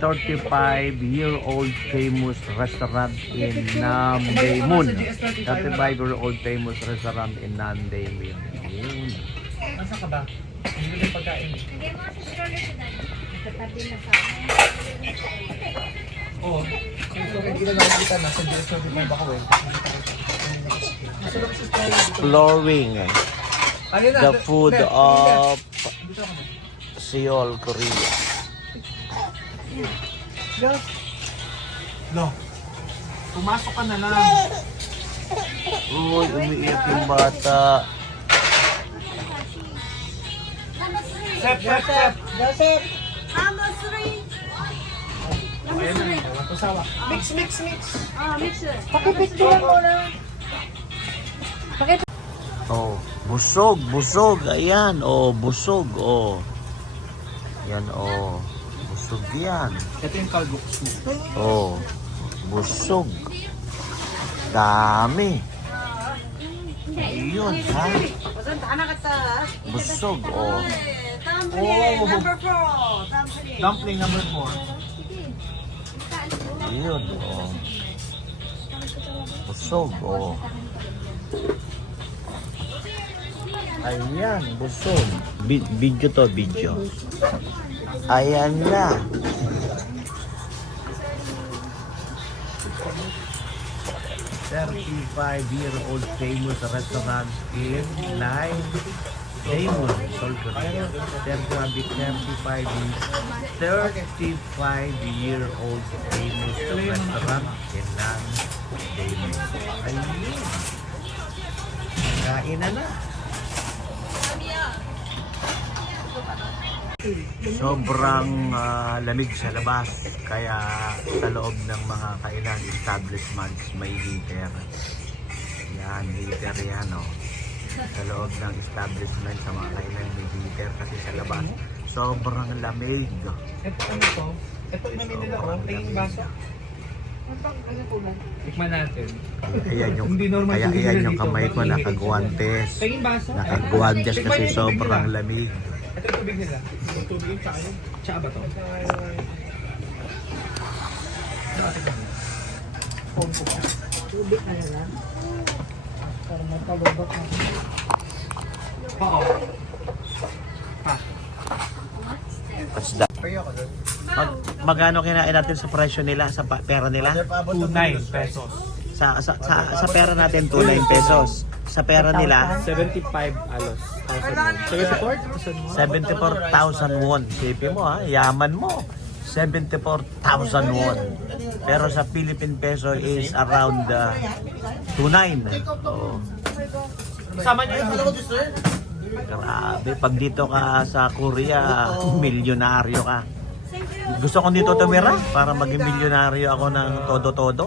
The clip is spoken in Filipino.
35-year-old famous restaurant in Namdaemun. 35-year-old famous restaurant in Namdaemun. Yun. Nasaan ka ba? Hindi ko din pagkain. Hindi mo kasi stroller sa dad. Katabi na sa akin. Oo. So, hindi na nakikita na sa direction din mo baka eh. Exploring Ayun na. the food Left, of dito kami. Seoul, Korea. Yes. No. Pumasok ka na lang. Uy, umiiyak yung bata. Sep, sep, sep. Joseph, Ayun na. Ewan ko sawa. Mix, mix, mix. pakipicturean mo na. Oh, busog, busog. Ayan, oh, busog, oh. Yan, oh. Busog yan. Ito yung kalguksu. Oh, busog. Dami. Ayun, ha? Busog, oh. Oh, dumpling number 4. Ayun, oh. Busog, oh. Ayan, busog. Video to, video. Ayan na. "35-year-old famous restaurant in Namdaemun, Seoul, Korea. 35-year-old famous restaurant in Namdaemun." Ayun. Kain na. Sobrang lamig sa labas, kaya sa loob ng mga kainan establishments may heater. Yan, heater yan, oh. Sa loob ng establishment sa mga kainan may heater kasi sa labas sobrang lamig. Ito ano to? Ito inamin nila oh. Tingin baso. Tikman natin. Ayan yung, Hindi normal kaya tubig ayan nila yung dito. kamay ko nakaguantes. Tingin baso. Nakaguantes Tikman kasi yung tubig sobrang nila. lamig. Ito yung tubig nila. Yung tubig yung tsaka yun. Tsaka ba to? Tubig na lang. Para matalubak na. Oo. Pa. What's that? Payo ako doon. Magkano kinain natin sa presyo nila, sa pera nila? 29 pesos. Sa pera natin 29 pesos. Sa pera nila 75 alos. 74,000 won. Sipin mo ha, yaman mo. 74,000 won. Pero sa Philippine peso is around 29. Oh, Kasama niya yung grabe. Pag dito ka sa Korea, milyonaryo ka. Gusto ko dito tumira para maging milyonaryo ako ng todo-todo.